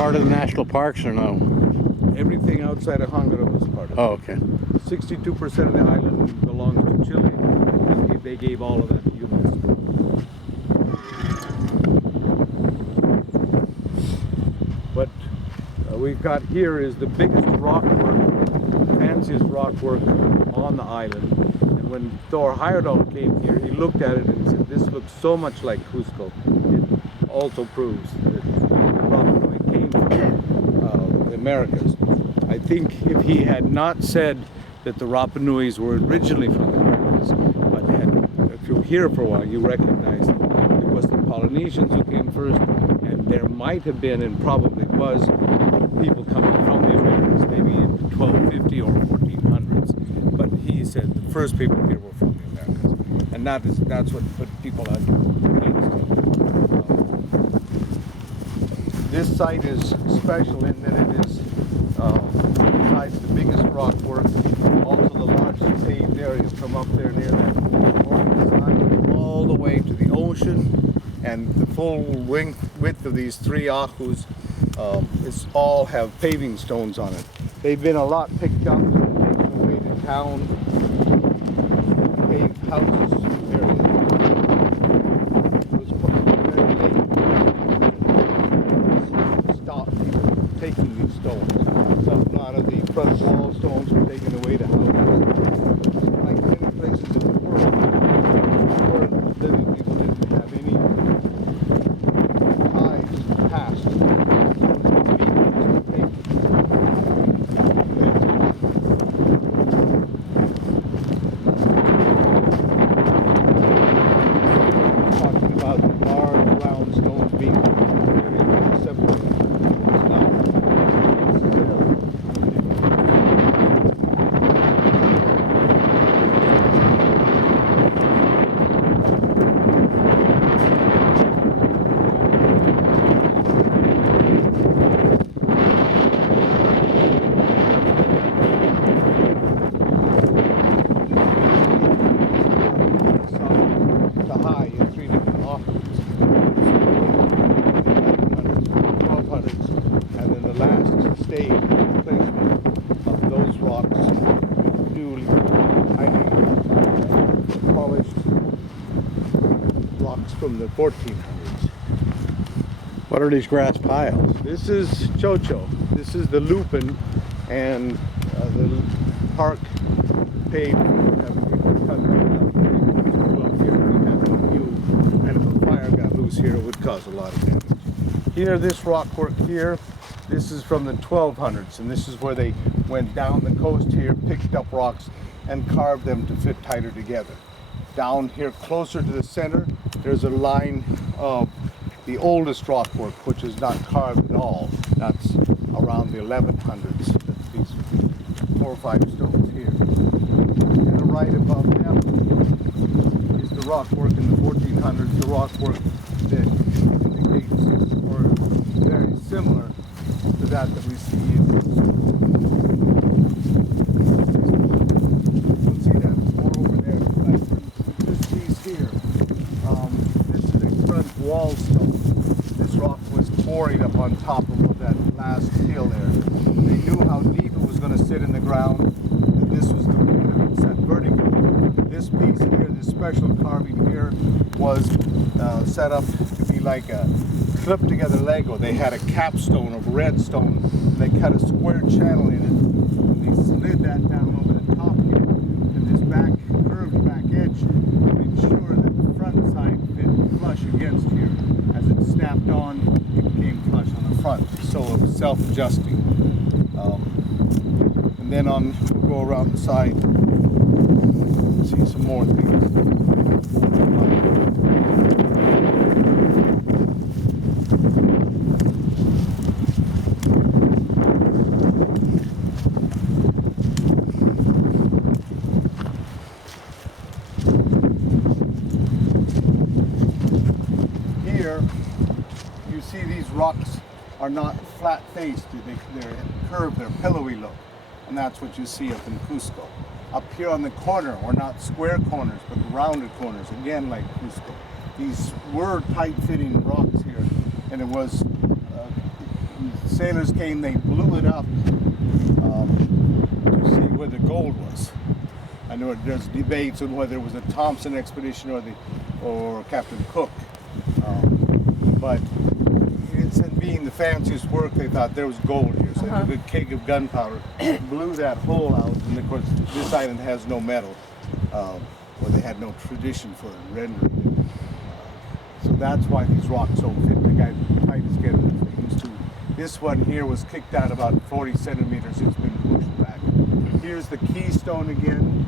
part of the national parks or no? Everything outside of Hongara was part of it. Oh, okay. 62% of the island belongs to Chile. They gave all of that to UNESCO. What we've got here is the biggest rock work, fanciest rock work on the island. And when Thor Heyerdahl came here, he looked at it and said, "This looks so much like Cusco." It also proves that Rapa Nui came from the Americas. I think if he had not said that the Rapa Nuis were originally from the Americas, but if you're here for a while, you recognize that it was the Polynesians who came first, and there might have been, and probably was, people coming from the Americas, maybe in the 1250 or 1400s. But he said the first people here were from the Americas, and that's what put people against him. This site is special in that it is, besides the biggest rock work, also the largest paved area from up there near that northern side all the way to the ocean, and the full width of these three ahus all have paving stones on it. They've been a lot picked up and taken away to town, paved houses areas. It was probably very late to stop people taking these stones. Some lot of the front wall stones were taken away to houses. Like many places in the world, where living people didn't have any ties to the past. Talking about the large round stones being very separated. From the 1400s. What are these grass piles? This is chocho. This is the lupin, and the park paid for having people cut it out. Up here we have a view, and if a fire got loose here, it would cause a lot of damage. Here, this rock work here, this is from the 1200s, and this is where they went down the coast here, picked up rocks, and carved them to fit tighter together. Down here closer to the center, there's a line of the oldest rock work, which is not carved at all. That's around the 1100s. That's these 4 or 5 stones here. And right above them is the rock work in the 1400s, the rock work that indicates or very similar to that we see in wall stone. This rock was quarried up on top of that last hill there. They knew how deep it was going to sit in the ground, and this was the one that set vertical. This piece here, this special carving here, was set up to be like a clipped together Lego. They had a capstone of red stone. They cut a square channel in it. They slid that down over the top here, and this curved back edge made sure that the front side fit flush against here. As it snapped on, it came flush on the front, so it was self-adjusting. And then we'll go around the side and see some more things. You see these rocks are not flat-faced, they're curved, they're pillowy look, and that's what you see up in Cusco. Up here on the corner, or not square corners, but rounded corners, again like Cusco. These were tight-fitting rocks here, and it was sailors came, they blew it up to see where the gold was. I know there's debates on whether it was a Thompson expedition or Captain Cook, but it's being the fanciest work, they thought there was gold here. So they took a keg of gunpowder, blew that hole out, and of course this island has no metal, or they had no tradition for rendering it. So that's why these rocks don't fit. The guy tied his together as they used to. This one here was kicked out about 40 centimeters. It's been pushed back. Here's the keystone again,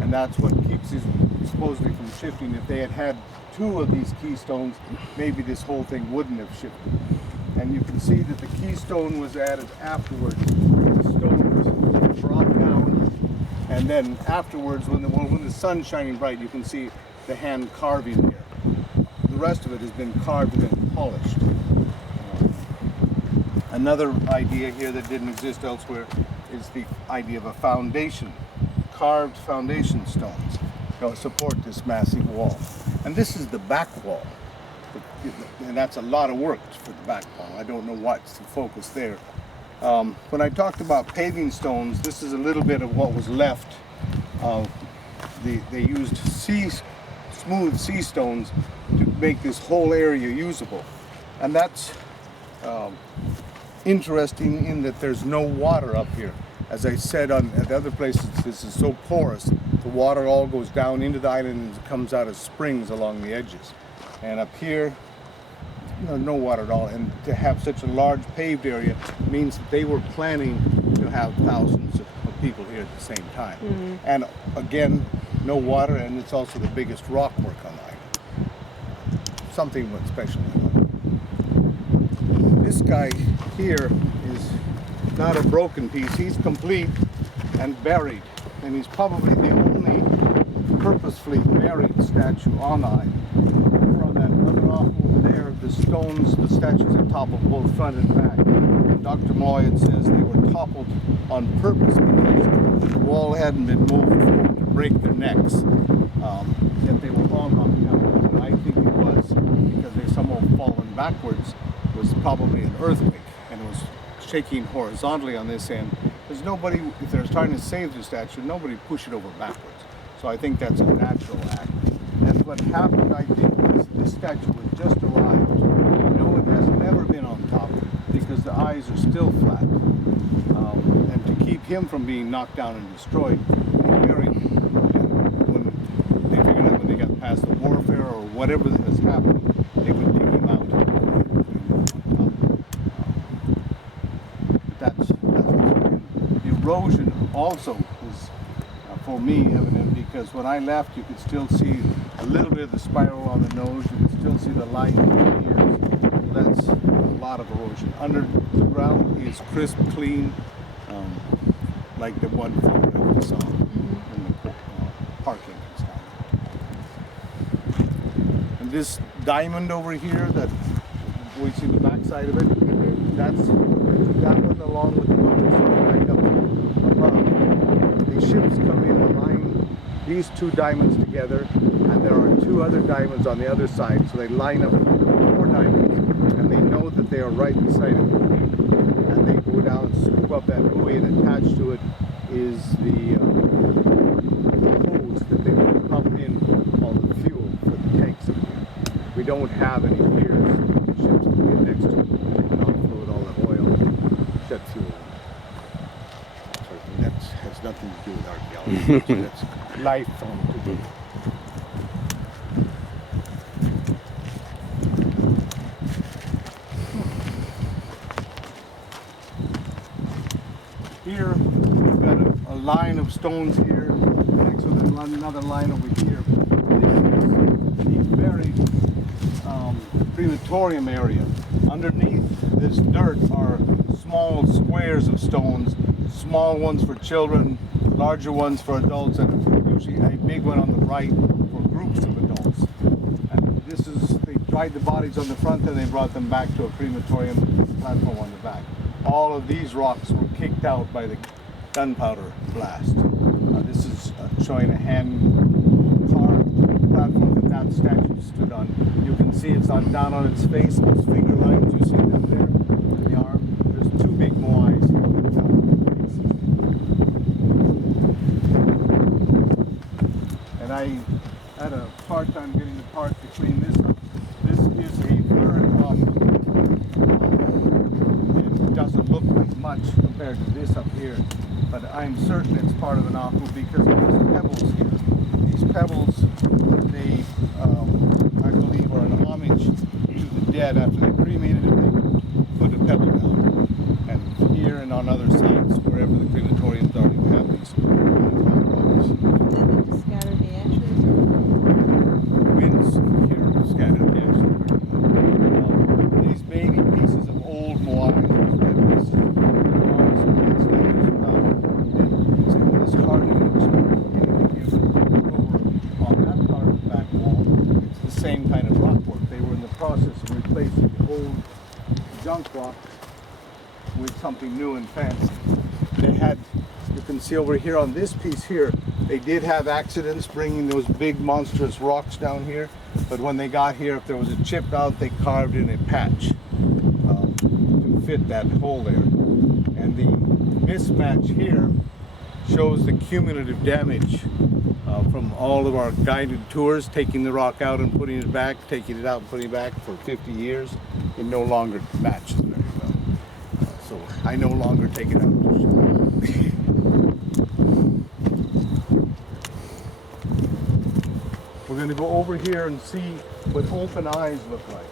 and that's what keeps it supposedly from shifting. If they had had two of these keystones, maybe this whole thing wouldn't have shifted. And you can see that the keystone was added afterwards. The stone was brought down, and then afterwards, when the sun's shining bright, you can see the hand carving here. The rest of it has been carved and then polished. Another idea here that didn't exist elsewhere is the idea of a foundation, carved foundation stones to support this massive wall. And this is the back wall, and that's a lot of work for the back wall. I don't know what's the focus there. When I talked about paving stones, this is a little bit of what was left. They used smooth sea stones to make this whole area usable, and that's interesting in that there's no water up here. As I said at other places, this is so porous, the water all goes down into the island and comes out as springs along the edges. And up here, no water at all. And to have such a large paved area means that they were planning to have thousands of people here at the same time. And again, no water, and it's also the biggest rock work on the island. Something went special. This guy here is not a broken piece. He's complete and buried, and he's probably the only purposefully buried statue on the island. From that other off over there, the stones, the statues are toppled both front and back. And Dr. Moyet says they were toppled on purpose because the wall hadn't been moved to break their necks. Yet they were all knocked down. And I think it was because they somehow fallen backwards. It was probably an earthquake, and it was shaking horizontally on this end. There's nobody, if they're trying to save the statue, nobody push it over backwards. So I think that's a natural act. And what happened, I think, was this statue was just arrived. I know it has never been on top because the eyes are still flat. And to keep him from being knocked down and destroyed, they buried him. And when they figured out when they got past the warfare or whatever has happened, they could dig him out. That's what's happened. The erosion also is, for me, evident because when I left, you could still see a little bit of the spiral on the nose. You could still see the line in the ears. That's a lot of erosion. Under the ground is crisp, clean, like the one photograph we saw in the parking stuff. And this diamond over here that we see the backside of it, that's that one along with the others back up above. The ships come in and line these two diamonds together, and there are two other diamonds on the other side, so they line up 4 diamonds, and they know that they are right beside it. And they go down and scoop up that buoy, and attached to it is the hose that they will pump in all the fuel for the tanks up here. We don't have any piers. Ships can get next to it and offload all the oil and jet fuel. That has nothing to do with archaeology. That's life form to do. Here we've got a line of stones here, so then another line over here. This is the buried crematorium area. Underneath this dirt are small squares of stones, small ones for children, larger ones for adults, and usually a big one on the right for groups of adults. And this is, they dried the bodies on the front and they brought them back to a crematorium platform on the back. All of these rocks were kicked out by the gunpowder blast. This is showing a hand-carved platform, that's that statue stood on. You can see it's on down on its face. Those finger lines you see them there in the arm. There's two big moais here. And I had a hard time getting the part between this. This is a third up, and it doesn't look like much compared to this up here. But I'm certain it's part of an aku because of these pebbles here. These pebbles, they, I believe, are an homage to the dead. After they cremated it, they would put a pebble down. And here and on other sites, wherever the crematoriums are, you have these rocks. Did they just scatter the ashes? Winds here scatter the ashes pretty well. These baby pieces of old moais, these red pieces of moais, it's hard to expect anything you look over on that part of the back wall. It's the same kind of rockwork. They were in the process of replacing the old junk rock with something new and fancy. They had, you can see over here on this piece here, they did have accidents bringing those big monstrous rocks down here, but when they got here, if there was a chip out, they carved in a patch to fit that hole there. And the mismatch here shows the cumulative damage from all of our guided tours, taking the rock out and putting it back, taking it out and putting it back for 50 years. It no longer matches very well. So I no longer take it out to show. We're going to go over here and see what open eyes look like.